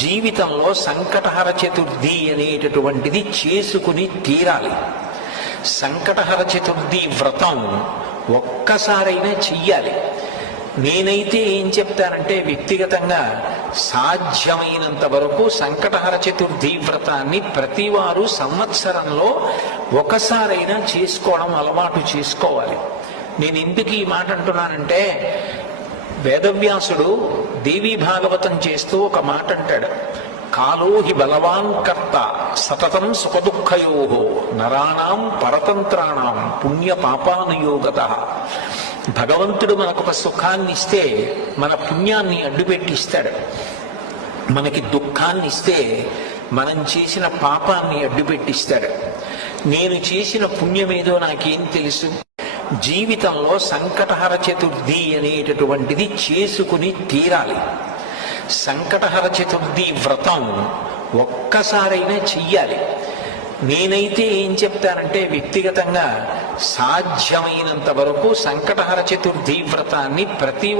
జీవితంలో సంకటహర చతుర్థి అనేటటువంటిది చేసుకుని తీరాలి. సంకటహర చతుర్థి వ్రతం ఒక్కసారైనా చెయ్యాలి. నేనైతే ఏం చెప్తానంటే వ్యక్తిగతంగా సాధ్యమైనంత వరకు సంకటహర చతుర్థి వ్రతాన్ని ప్రతివారు సంవత్సరంలో ఒకసారైనా చేసుకోవడం అలవాటు చేసుకోవాలి. నేను ఎందుకు ఈ మాట అంటున్నానంటే, వేదవ్యాసుడు దేవీ భాగవతం చేస్తూ ఒక మాట అంటాడు, కాలో హి బలవాన్ కర్త సతతం సుఖదుఃఖయో నరాణం పరతంత్రాణం పుణ్య పాపానుయోగత. భగవంతుడు మనకొక సుఖాన్ని ఇస్తే మన పుణ్యాన్ని అడ్డుపెట్టిస్తాడు, మనకి దుఃఖాన్ని ఇస్తే మనం చేసిన పాపాన్ని అడ్డుపెట్టిస్తాడు. నేను చేసిన పుణ్యమేదో నాకేం తెలుసు? జీవితంలో సంకటహర చతుర్థి అనేటటువంటిది చేసుకుని తీరాలి. సంకటహర చతుర్థి వ్రతం ఒక్కసారైనా చెయ్యాలి. నేనైతే ఏం చెప్తానంటే వ్యక్తిగతంగా సాధ్యమైనంత వరకు సంకటహర చతుర్థి వ్రతాన్ని ప్రతి